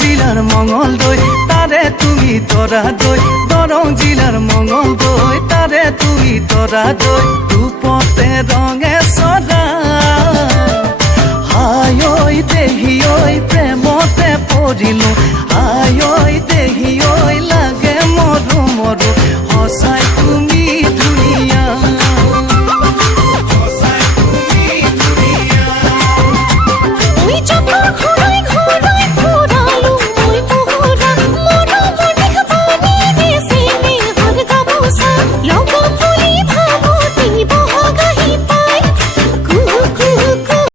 জিলার মঙ্গল দই তারে তুমি তরা দই দরং জিলার মঙ্গল দই তারে তুমি তরা দই রূপতে রঙে সদা হায় ওই দেহি ওই প্রেমতে পড়িলো হায় ওই দেহি ওই লাগে মরু মরু হসাই তুমি ধুনিয়া Loco